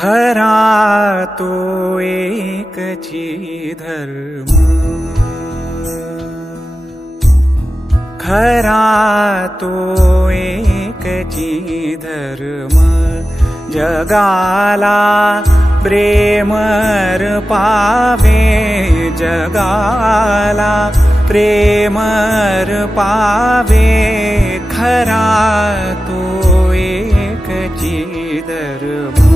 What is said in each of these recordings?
खरा तो एकची धर्म, खरा तो एकची धर्म, जगाला प्रेमर पावे, जगाला प्रेमर पावे, खरा तो एकची धर्म.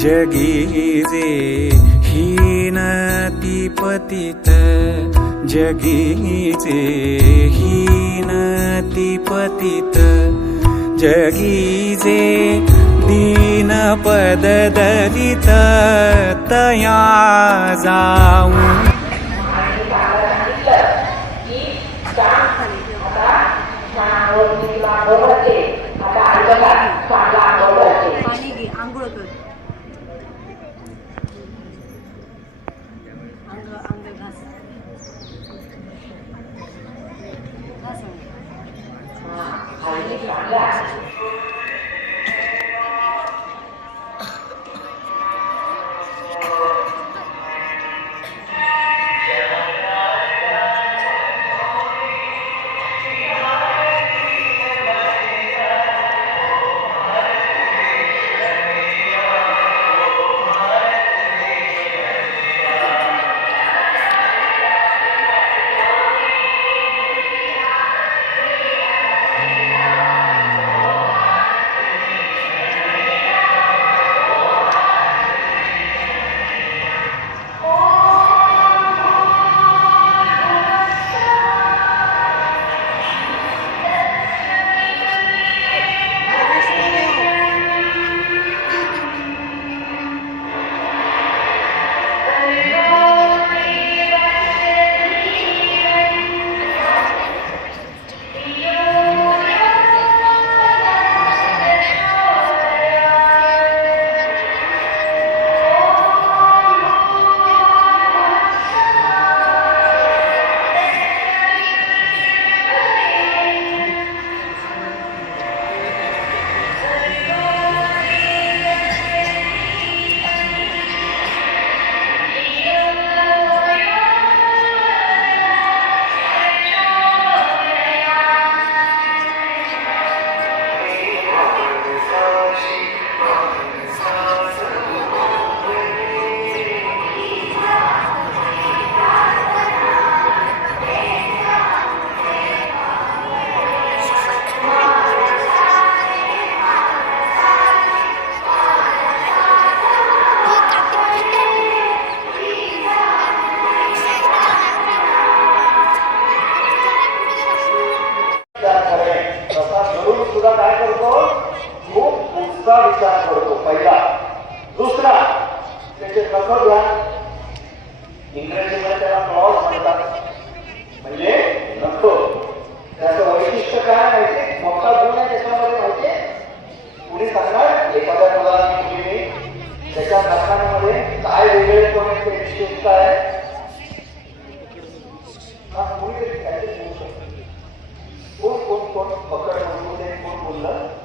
जगीजे हीनती पतित, जगीजे हीनती पतित, जगीजे दीनपद दलित, तया जाऊ काय करतो, खूप उत्साह विचार करतो. पहिला. दुसरा, त्याचे कसं घ्या, इंग्रजीमध्ये त्याला क्लॉज म्हणतात, म्हणजे नको. त्याचं वैशिष्ट्य काय माहिती, मोठा गुण आहे त्याच्यामध्ये माहितीये. कुणी सांगणार एखाद्या मुलाने मुलीने त्याच्या कथांमध्ये काय वेगळेपणाची विशेषता आहे, कोण कोण कोण कोण कोण पकड कोण बोललं.